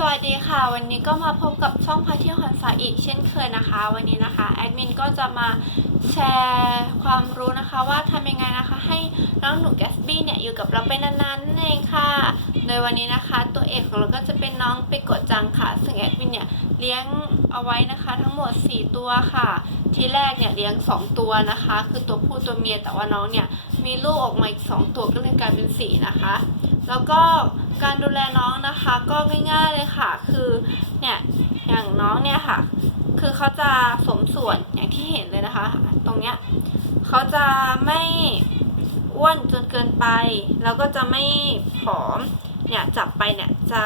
สวัสดีค่ะ วันนี้ก็มาพบกับช่องพาเที่ยวหันษาอีกเช่นเคยนะคะ วันนี้นะคะแอดมินก็จะมาแชร์ความรู้นะคะว่าทำยังไงนะคะให้น้องหนูแกสบี้เนี่ยอยู่กับเราไปนานๆนั่นเองค่ะโดยวันนี้นะคะตัวเอกของเราก็จะเป็นน้องไปกดจังค่ะ ซึ่งแอดมินเนี่ยเลี้ยงเอาไว้นะคะทั้งหมด 4 ตัวค่ะ ที่แรกเนี่ยเลี้ยง 2 ตัวนะคะ คือตัวผู้ตัวเมียแต่ว่าน้องเนี่ย มีลูกออกมาอีก2ตัวก็เลยกลายเป็น4นะคะ แล้วก็การดูแลน้องนะคะก็ง่ายๆเลยค่ะ คือเนี่ยอย่างน้องเนี่ยค่ะ คือเขาจะสมส่วนอย่างที่เห็นเลยนะคะ ตรงเนี้ยเขาจะไม่อ้วนจนเกินไป แล้วก็จะไม่ผอมเนี่ยจับไปเนี่ยจะ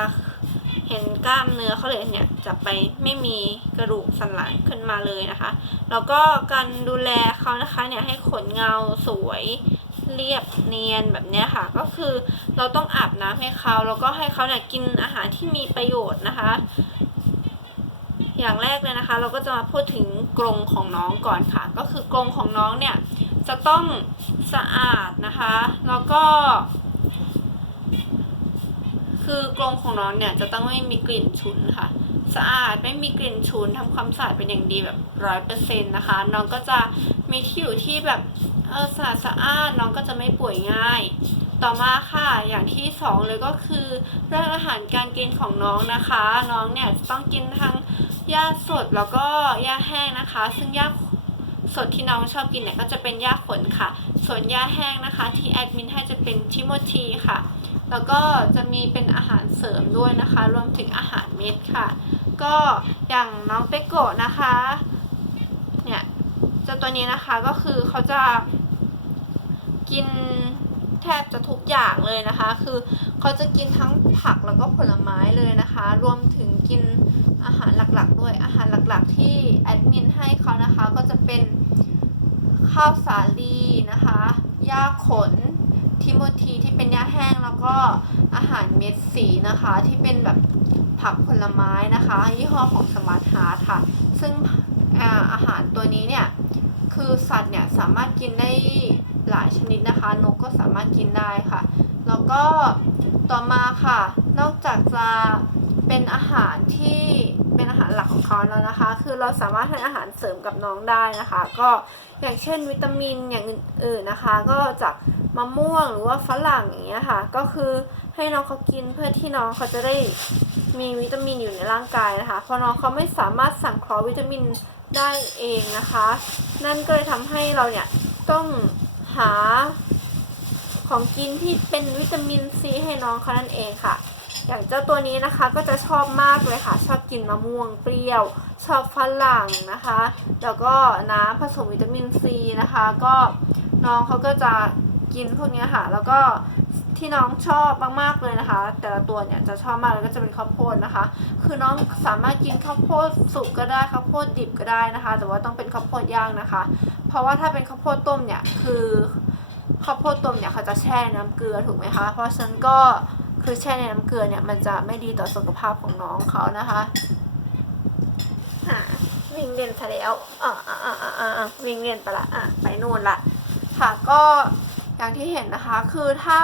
เห็นกล้ามเนื้อเขาเลยเนี่ยจับไปไม่มีกระดูกสันหลังขึ้นมาเลยนะคะ แล้วก็การดูแลเขานะคะเนี่ยให้ขนเงาสวย เรียบเนียนแบบนี้ค่ะ ก็คือเราต้องอาบน้ำให้เขาแล้วก็ให้เขาเนี่ยกินอาหารที่มีประโยชน์นะคะ อย่างแรกเลยนะคะ เราก็จะมาพูดถึงกรงของน้องก่อนค่ะ ก็คือกรงของน้องเนี่ยจะต้องสะอาดนะคะ แล้วก็ คือกรงของน้องเนี่ยจะต้องไม่มีกลิ่นฉุนค่ะสะอาดไม่มีกลิ่นฉุนทำความสะอาดเป็นอย่างดีแบบร้อยเปอร์เซ็นต์นะคะ น้องก็จะมีที่อยู่ที่แบบ เออสะอาดสะอาดน้องก็จะไม่ป่วยง่าย ต่อมาค่ะอย่างที่สองเลยก็คือเรื่องอาหารการกินของน้องนะคะ น้องเนี่ยจะต้องกินทั้งหญ้าสดแล้วก็หญ้าแห้งนะคะ ซึ่งหญ้าสดที่น้องชอบกินเนี่ยก็จะเป็นหญ้าขนค่ะ ส่วนหญ้าแห้งนะคะ ที่แอดมินให้จะเป็นทิโมทีค่ะ แล้วก็จะมีเป็นอาหารเสริมด้วยนะคะ รวมถึงอาหารเม็ดค่ะ ก็อย่างน้องเปโกะนะคะ เนี่ยเจ้าตัวนี้นะคะก็คือเขาจะ กินแทบจะทุกอย่างเลยนะคะ คือเขาจะกินทั้งผักแล้วก็ผลไม้เลยนะคะ รวมถึงกินอาหารหลักๆด้วย อาหารหลักๆที่แอดมินให้เขานะคะ ก็จะเป็นข้าวสาลีนะคะหญ้าขนทิโมธีที่เป็นหญ้าแห้งแล้วก็อาหารเม็ดสีนะคะ ที่เป็นแบบผักผลไม้นะคะ ยี่ห้อของสมาร์ทฮาร์ทค่ะ ซึ่งอาอาหารตัวนี้เนี่ย คือสัตว์เนี่ยสามารถกินได้ หลายชนิดนะคะ นกก็สามารถกินได้ค่ะ แล้วก็ต่อมาค่ะ นอกจากจะเป็นอาหารที่เป็นอาหารหลักของเขาแล้วนะคะ คือเราสามารถให้อาหารเสริมกับน้องได้นะคะ ก็อย่างเช่นวิตามินอย่างอื่นๆนะคะ ก็จากมะม่วงหรือว่าฝรั่งอย่างเงี้ยค่ะ ก็คือให้น้องเขากินเพื่อที่น้องเขาจะได้มีวิตามินอยู่ในร่างกายนะคะ เพราะน้องเขาไม่สามารถสั่งเคราะห์วิตามินได้เองนะคะ นั่นก็เลยทำให้เราเนี่ยต้อง หาของกินที่เป็นวิตามินซีให้น้องเขานั่นเองค่ะ อย่างเจ้าตัวนี้นะคะก็จะชอบมากเลยค่ะ ชอบกินมะม่วงเปรี้ยว ชอบฝรั่งนะคะ แล้วก็น้ำผสมวิตามินซีนะคะ ก็น้องเขาก็จะกินพวกนี้ค่ะ แล้วก็ที่น้องชอบมากๆเลยนะคะ แต่ละตัวเนี่ยจะชอบมากแล้วก็จะเป็นข้าวโพดนะคะ คือน้องสามารถกินข้าวโพดสุกก็ได้ข้าวโพดดิบก็ได้นะคะ แต่ว่าต้องเป็นข้าวโพดย่างนะคะ เพราะว่าถ้าเป็นข้าวโพดต้มเนี่ยคือข้าวโพดต้มเนี่ยเขาจะแช่น้ำเกลือถูกไหมคะ เพราะฉะนั้นก็คือแช่ในน้ำเกลือเนี่ยมันจะไม่ดีต่อสุขภาพของน้องเขานะคะอะวิ่งเล่นซะแล้วอ่าอ่าอ่าอ่าอ่าวิ่งเล่นไปละอะไปนู่นละค่ะก็อย่างที่เห็นนะคะ คือถ้า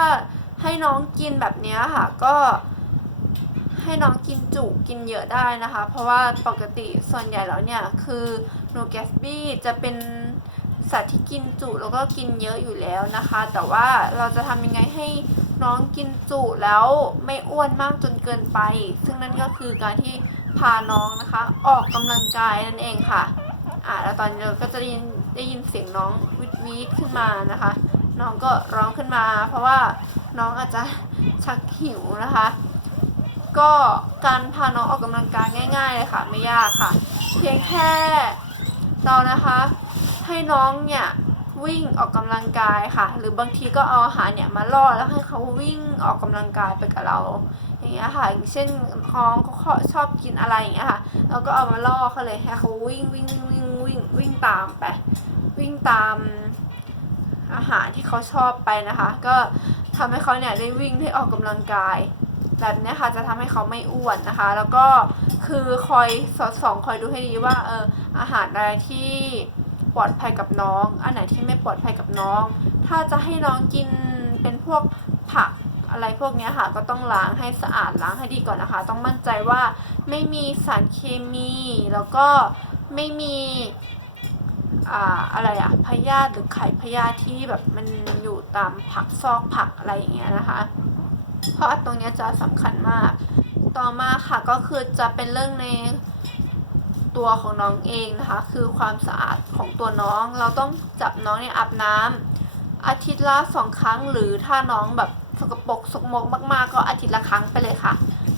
ให้น้องกินแบบเนี้ยค่ะก็ให้น้องกินจุกินเยอะได้นะคะ เพราะว่าปกติส่วนใหญ่แล้วเนี่ยคือหนูแกสบี้จะเป็น สัตว์ที่กินจุแล้วก็กินเยอะอยู่แล้วนะคะ แต่ว่าเราจะทำยังไงให้น้องกินจุแล้วไม่อ้วนมากจนเกินไป ซึ่งนั่นก็คือการที่พาน้องนะคะ ออกกำลังกายนั่นเองค่ะอ่าแล้วตอนนี้เราก็จะได้ยินได้ยินเสียงน้องวิดวีดขึ้นมานะคะ น้องก็ร้องขึ้นมา เพราะว่าน้องอาจจะชักหิวนะคะ ก็การพาน้องออกกำลังกายง่ายๆเลยค่ะ ไม่ยากค่ะ เพียงแค่เรานะคะ ให้น้องเนี่ยวิ่งออกกำลังกายค่ะ หรือบางทีก็เอาอาหารเนี่ยมาล่อแล้วให้เขาวิ่งออกกำลังกายไปกับเรา อย่างเงี้ยค่ะอย่างเช่นน้องเขาชอบกินอะไรอย่างเงี้ยค่ะเราก็เอามาล่อเขาเลยให้เขาวิ่งวิ่งวิ่งวิ่งวิ่งตามไปวิ่งตามอาหารที่เขาชอบไปนะคะ ก็ทำให้เขาเนี่ยได้วิ่งได้ออกกำลังกายแบบเนี้ยค่ะจะทำให้เขาไม่อ้วนนะคะ แล้วก็คือคอยสอดส่องคอยดูให้ดีว่าเอออาหารอะไรที่ ปลอดภัยกับน้อง อันไหนที่ไม่ปลอดภัยกับน้อง ถ้าจะให้น้องกินเป็นพวกผักอะไรพวกนี้ค่ะก็ต้องล้างให้สะอาดล้างให้ดีก่อนนะคะ ต้องมั่นใจว่าไม่มีสารเคมีแล้วก็ไม่มีอะไรอะพยาธิหรือไข่พยาธิที่แบบมันอยู่ตามผักซอกผักอะไรอย่างเงี้ยนะคะ เพราะตรงนี้จะสำคัญมาก ต่อมาค่ะก็คือจะเป็นเรื่องใน ตัวของน้องเองนะคะ คือความสะอาดของตัวน้อง เราต้องจับน้องเนี่ยอาบน้ำอาทิตย์ละสองครั้ง หรือถ้าน้องแบบสกปรกสกมกมาก ๆ ก็อาทิตย์ละครั้งไปเลยค่ะ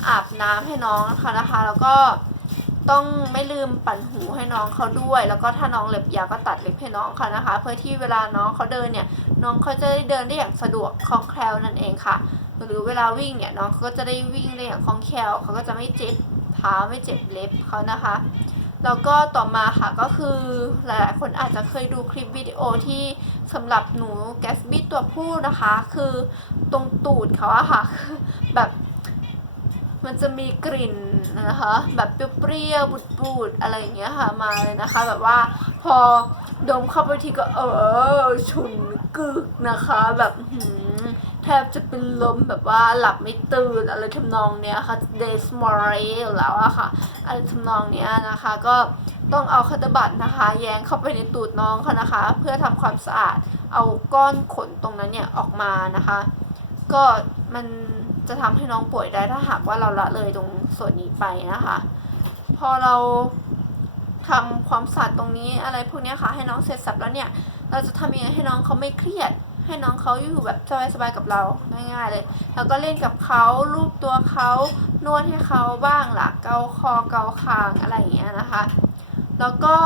อาบน้ำให้น้องนะคะนะคะ แล้วก็ต้องไม่ลืมปั่นหูให้น้องเขาด้วย แล้วก็ถ้าน้องเล็บยาวก็ตัดเล็บให้น้องเขานะคะ เพื่อที่เวลาน้องเขาเดินเนี่ย น้องเขาจะได้เดินได้อย่างสะดวกคล่องแคล่วนั่นเองค่ะ หรือเวลาวิ่งเนี่ยน้องเขาก็จะได้วิ่งได้อย่างคล่องแคล่วเขาก็จะไม่เจ็บเท้าไม่เจ็บเล็บเขานะคะ แล้วก็ต่อมาค่ะก็คือหลายๆ คนอาจจะเคยดูคลิปวิดีโอที่สำหรับหนูแกสบี้ตัวผู้นะคะ คือตรงตูดเขาอะค่ะ แบบมันจะมีกลิ่นนะคะ แบบเปรี้ยวๆบูดๆอะไรอย่างเงี้ยค่ะมาเลยนะคะ แบบว่าพอดมเข้าไปทีก็เออฉุนกึกนะคะ แบบหื บจะเป็นลมแบบว่าหลับไม่ตื่นอะไรทำนองเนี้ยค่ะเดสมอรแล้วอะค่ะอะไรทำนองเนี้ยนะคะ ก็ต้องเอาคัตบัตนะคะ แยงเข้าไปในตูดน้องเขานะคะ เพื่อทำความสะอาดเอาก้อนขนตรงนั้นเนี่ยออกมานะคะ ก็มันจะทำให้น้องป่วยได้ถ้าหากว่าเราละเลยตรงส่วนนี้ไปนะคะ พอเราทำความสะอาดตรงนี้อะไรพวกเนี้ยค่ะให้น้องเสร็จสับแล้วเนี่ย เราจะทำยังไงให้น้องเขาไม่เครียด ให้น้องเขาอยู่แบบสบายๆกับเราง่ายๆเลย แล้วก็เล่นกับเขาลูบตัวเขานวดให้เขาบ้างล่ะเกาคอเกาคางอะไรอย่างเงี้ยนะคะ แล้วก็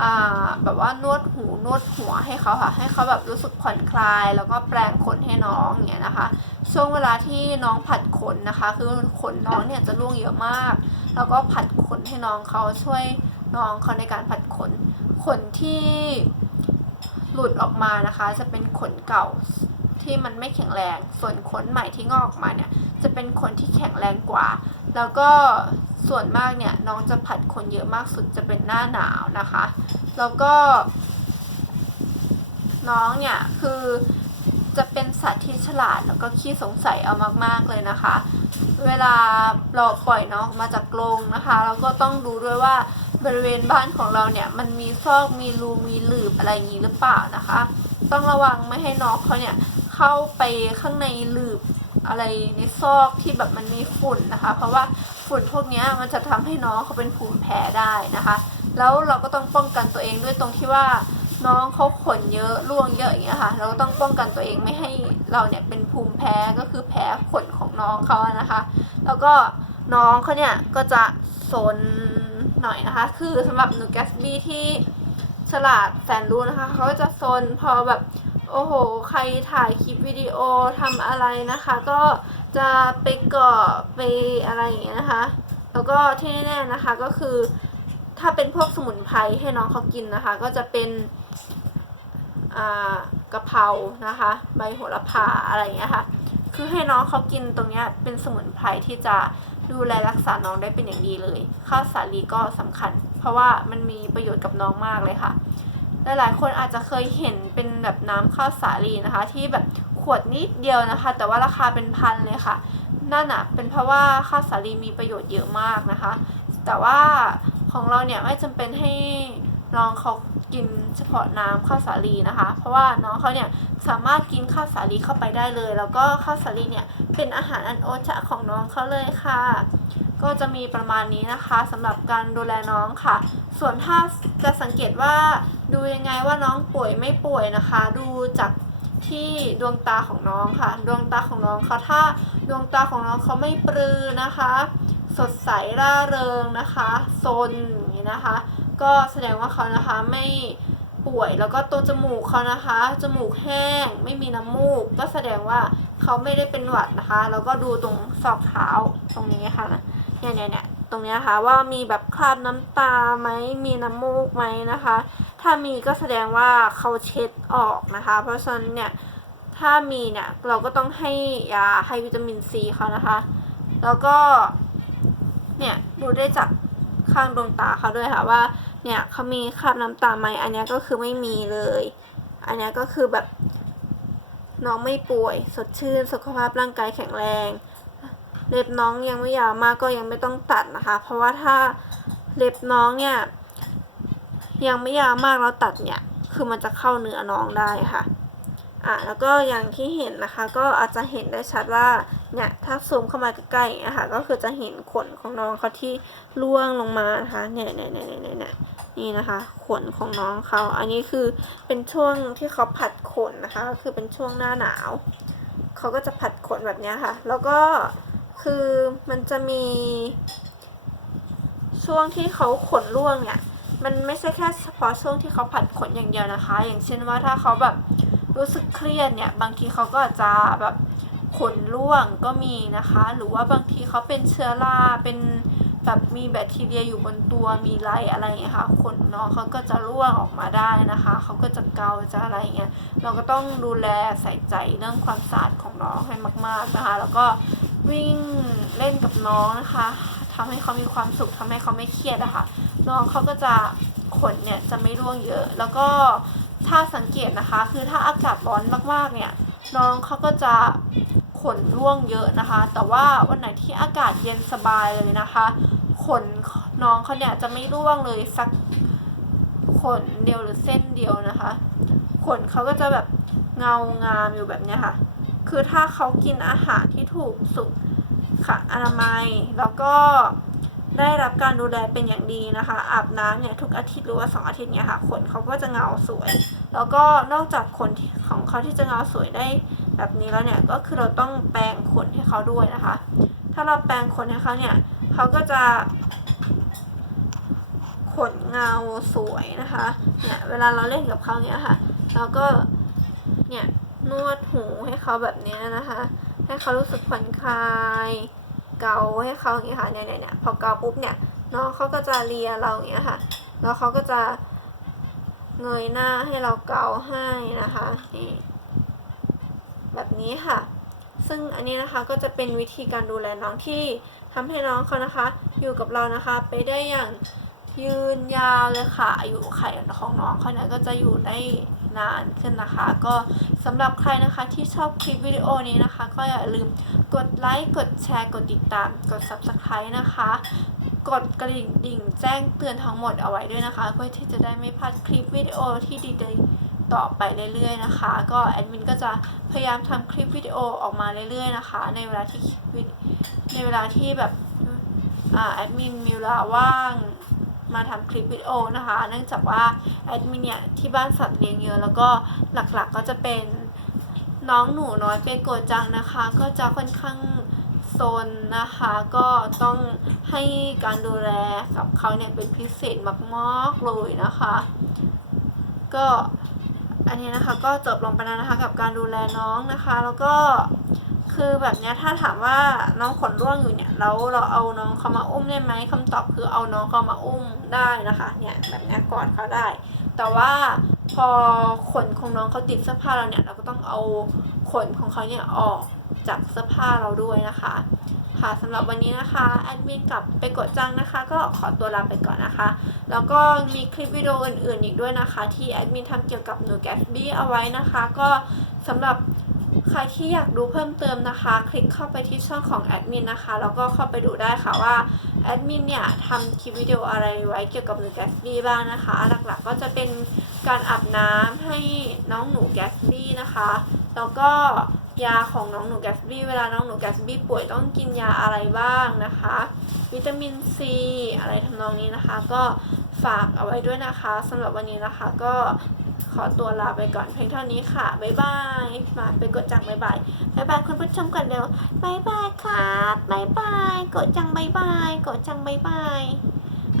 อ่าแบบว่านวดหูนวดหัวให้เขาค่ะ ให้เขาแบบรู้สึกผ่อนคลาย แล้วก็แปรงขนให้น้องอย่างเงี้ยนะคะ ช่วงเวลาที่น้องผัดขนนะคะ คือขนน้องเนี่ยจะร่วงเยอะมาก แล้วก็ผัดขนให้น้องเขาช่วยน้องเขาในการผัดขน ขนที่ หลุดออกมานะคะ จะเป็นขนเก่าที่มันไม่แข็งแรง ส่วนขนใหม่ที่งอกออกมาเนี่ย จะเป็นขนที่แข็งแรงกว่า แล้วก็ส่วนมากเนี่ยน้องจะผัดขนเยอะมากสุดจะเป็นหน้าหนาวนะคะ แล้วก็ น้องเนี่ยคือจะเป็นสัตว์ที่ฉลาดแล้วก็ขี้สงสัยเอามาก ๆ เลยนะคะ เวลาเราปล่อยน้องออกมาจากกรงนะคะ เราก็ต้องดูด้วยว่า บริเวณบ้านของเราเนี่ยมันมีซอกมีรูมีหลืบอะไรอย่างนี้หรือเปล่านะคะ ต้องระวังไม่ให้น้องเขาเนี่ยเข้าไปข้างในหลืบอะไรในซอกที่แบบมันมีฝุ่นนะคะ เพราะว่าฝุ่นพวกเนี้ยมันจะทำให้น้องเขาเป็นภูมิแพ้ได้นะคะ แล้วเราก็ต้องป้องกันตัวเองด้วยตรงที่ว่าน้องเขาขนเยอะร่วงเยอะอย่างเงี้ยค่ะ เราต้องป้องกันตัวเองไม่ให้เราเนี่ยเป็นภูมิแพ้ก็คือแพ้ขนของน้องเขานะคะ แล้วก็น้องเขาเนี่ยก็จะสน หน่อยนะคะ คือสำหรับหนูแกสบี้ที่ฉลาดแสนรู้นะคะ เขาก็จะโซนพอแบบโอ้โห ใครถ่ายคลิปวิดีโอทำอะไรนะคะ ก็จะไปเกาะไปอะไรอย่างเงี้ยนะคะ แล้วก็ที่แน่ๆนะคะก็คือ ถ้าเป็นพวกสมุนไพรให้น้องเขากินนะคะ ก็จะเป็นอ่ากะเพรานะคะ ใบโหระพาอะไรอย่างเงี้ยค่ะ คือให้น้องเขากินตรงเนี้ยเป็นสมุนไพรที่จะ ดูแลรักษาน้องได้เป็นอย่างดีเลย ข้าวสาลีก็สำคัญ เพราะว่ามันมีประโยชน์กับน้องมากเลยค่ะ หลายๆ คนอาจจะเคยเห็นเป็นแบบน้ำข้าวสาลีนะคะ ที่แบบขวดนิดเดียวนะคะ แต่ว่าราคาเป็นพันเลยค่ะนั่นอะเป็นเพราะว่าข้าวสาลีมีประโยชน์เยอะมากนะคะ แต่ว่าของเราเนี่ยไม่จำเป็นให้น้องเขา กินเฉพาะน้ำข้าวสาลีนะคะ เพราะว่าน้องเขาเนี่ยสามารถกินข้าวสาลีเข้าไปได้เลย แล้วก็ข้าวสาลีเนี่ยเป็นอาหารอันโอชะของน้องเขาเลยค่ะ ก็จะมีประมาณนี้นะคะสำหรับการดูแลน้องค่ะ ส่วนถ้าจะสังเกตว่าดูยังไงว่าน้องป่วยไม่ป่วยนะคะ ดูจากที่ดวงตาของน้องค่ะ ดวงตาของน้องเขาถ้าดวงตาของน้องเขาไม่ปรือนะคะ สดใสร่าเริงนะคะซนอย่างนี้นะคะ ก็แสดงว่าเขานะคะไม่ป่วยแล้วก็ตัวจมูกเขานะคะ จมูกแห้งไม่มีน้ำมูก ก็แสดงว่าเขาไม่ได้เป็นหวัดนะคะ แล้วก็ดูตรงศอกเท้าตรงนี้ค่ะนะเนี่ยเนี่ยเนี่ยตรงนี้ยค่ะว่ามีแบบคราบน้ำตาไหมมีน้ำมูกไหมนะคะ ถ้ามีก็แสดงว่าเขาเช็ดออกนะคะ เพราะฉะนั้นเนี่ยถ้ามีเนี่ยเราก็ต้องให้ยาให้วิตามินซีเขานะคะ แล้วก็เนี่ยดูได้จากข้างดวงตาเขาด้วยค่ะว่า เนี่ยเขามีคราบน้ำตาไหมอันนี้ก็คือไม่มีเลย อันนี้ก็คือแบบน้องไม่ป่วย สดชื่น สุขภาพร่างกายแข็งแรง เล็บน้องยังไม่ยาวมากก็ยังไม่ต้องตัดนะคะ เพราะว่าถ้าเล็บน้องเนี่ย ยังไม่ยาวมากแล้วตัดเนี่ย คือมันจะเข้าเนื้อน้องได้ค่ะอะแล้วก็อย่างที่เห็นนะคะ ก็อาจจะเห็นได้ชัดว่า เนี่ยถ้าซูมเข้ามาใกล้ๆอย่างเงี้ยค่ะก็คือจะเห็นขนของน้องเขาที่ร่วงลงมานะคะเนี่ยเนี่ยเนี่ยเนี่ยเนี่ยนี่นะคะ ขนของน้องเขา อันนี้คือเป็นช่วงที่เขาผัดขนนะคะ ก็คือเป็นช่วงหน้าหนาว เขาก็จะผัดขนแบบนี้ค่ะ แล้วก็คือมันจะมี ช่วงที่เขาขนร่วงเนี่ย มันไม่ใช่แค่เฉพาะช่วงที่เขาผัดขนอย่างเดียวนะคะ อย่างเช่นว่าถ้าเขาแบบรู้สึกเครียดเนี่ย บางทีเขาก็อาจจะแบบ ขนร่วงก็มีนะคะ หรือว่าบางทีเขาเป็นเชื้อราเป็นแบบมีแบคทีเรียอยู่บนตัวมีไรอะไรอย่างเงี้ยค่ะขนน้องเขาก็จะร่วงออกมาได้นะคะเขาก็จะเกาจะอะไรอย่างเงี้ยเราก็ต้องดูแลใส่ใจเรื่องความสะอาดของน้องให้มาก ๆนะคะ แล้วก็วิ่งเล่นกับน้องนะคะทำให้เขามีความสุขทำให้เขาไม่เครียดอะค่ะน้องเขาก็จะขนเนี่ยจะไม่ร่วงเยอะ แล้วก็ถ้าสังเกตนะคะ คือถ้าอากาศร้อนมากๆเนี่ยน้องเขาก็จะ ขนร่วงเยอะนะคะ แต่ว่าวันไหนที่อากาศเย็นสบายเลยนะคะ ขนน้องเขาเนี่ยจะไม่ร่วงเลยสักขนเดียวหรือเส้นเดียวนะคะ ขนเขาก็จะแบบเงางามอยู่แบบเนี้ยค่ะ คือถ้าเขากินอาหารที่ถูกสุขอนามัยแล้วก็ ได้รับการดูแลเป็นอย่างดีนะคะ อาบน้ำเนี่ยทุกอาทิตย์หรือว่าสองอาทิตย์เนี่ยค่ะขนเขาก็จะเงาสวย แล้วก็นอกจากขนของเขาที่จะเงาสวยได้แบบนี้แล้วเนี่ยก็คือเราต้องแปรงขนให้เขาด้วยนะคะ ถ้าเราแปรงขนให้เขาเนี่ยเขาก็จะขนเงาสวยนะคะเนี่ยเวลาเราเล่นกับเขาเนี่ยค่ะเราก็เนี่ยนวดหูให้เขาแบบนี้นะคะ ให้เขารู้สึกผ่อนคลาย เกาให้เขาอย่างเงี้ยค่ะเนี่ยเนี่ยเนี่ยพอเกาปุ๊บเนี่ยน้องเขาก็จะเลียเราอย่างเงี้ยค่ะ แล้วเขาก็จะเงยหน้าให้เราเกาให้นะคะนี่แบบนี้ค่ะ ซึ่งอันนี้นะคะก็จะเป็นวิธีการดูแลน้องที่ทำให้น้องเขานะคะ อยู่กับเรานะคะ ไปได้อย่าง ยืนยาวเลยค่ะ อายุไขของน้องเขาเนี่ยก็จะอยู่ได้นานขึ้นนะคะ ก็สำหรับใครนะคะที่ชอบคลิปวิดีโอนี้นะคะ ก็อย่าลืมกดไลค์ กดแชร์ กดติดตาม กด subscribe นะคะ กดกระดิ่งดิ่งแจ้งเตือนทั้งหมดเอาไว้ด้วยนะคะ เพื่อที่จะได้ไม่พลาดคลิปวิดีโอที่ดีๆต่อไปเรื่อยๆนะคะ ก็แอดมินก็จะพยายามทำคลิปวิดีโอออกมาเรื่อยๆนะคะ ในเวลาที่วิในเวลาที่แบบอแอดมินมีเวลาว่าง มาทำคลิปวิดีโอนะคะ เนื่องจากว่าแอดมินเนี่ยที่บ้านสัตว์เลี้ยงเยอะแล้วก็หลักๆก็จะเป็นน้องหนูน้อยเปโกจังนะคะ ก็จะค่อนข้างโซนนะคะก็ต้องให้การดูแลกับเขาเนี่ยเป็นพิเศษมากๆเลยนะคะ ก็อันนี้นะคะก็จบลงไปแล้วนะคะกับการดูแลน้องนะคะ แล้วก็ คือแบบเนี้ยถ้าถามว่าน้องขนร่วงอยู่เนี่ยแล้วเราเอาน้องเขามาอุ้มได้ไหมคำตอบคือเอาน้องเขามาอุ้มได้นะคะ เนี่ยแบบนี้กอดเขาได้ แต่ว่าพอขนของน้องเขาติดเสื้อผ้าเราเนี่ยเราก็ต้องเอาขนของเขาเนี่ยออกจากเสื้อผ้าเราด้วยนะคะ ค่ะสำหรับวันนี้นะคะแอดมินกับไปกดจังนะคะ ก็ขอตัวลาไปก่อนนะคะ แล้วก็มีคลิปวิดีโออื่นๆอีกด้วยนะคะ ที่แอดมินทำเกี่ยวกับหนูแกสบี้เอาไว้นะคะ ก็สำหรับ ใครที่อยากดูเพิ่มเติมนะคะ คลิกเข้าไปที่ช่องของแอดมินนะคะ แล้วก็เข้าไปดูได้ค่ะว่าแอดมินเนี่ยทำคลิปวิดีโออะไรไว้เกี่ยวกับหนูแกสบี้บ้างนะคะ หลักๆก็จะเป็นการอาบน้ำให้น้องหนูแกสบี้นะคะ แล้วก็ยาของน้องหนูแกสบี้เวลาน้องหนูแกสบี้ป่วยต้องกินยาอะไรบ้างนะคะ วิตามินซีอะไรทำนองนี้นะคะ ก็ฝากเอาไว้ด้วยนะคะสำหรับวันนี้นะคะก็ ขอตัวลาไปก่อนเพียงเท่านี้ค่ะ บ๊ายบาย มาไปกดจังบ๊ายบาย บ๊ายบายคุณผู้ชมก่อนเร็ว บ๊ายบายครับบ๊ายบาย กดจังบ๊ายบาย กดจังบ๊ายบาย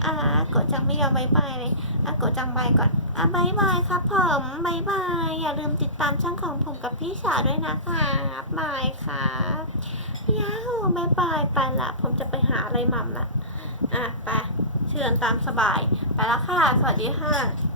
อ่ากดจังไม่ยอมบ๊ายบายเลยอะกดจังบายก่อนอะบายบายครับผมบายบาย อย่าลืมติดตามช่องของผมกับพี่สาวด้วยนะคะบายครับยาฮูบายบายไปละผมจะไปหาอะไรหม่ำละอะไปเชิญตามสบาย ไปแล้วค่ะ สวัสดีค่ะ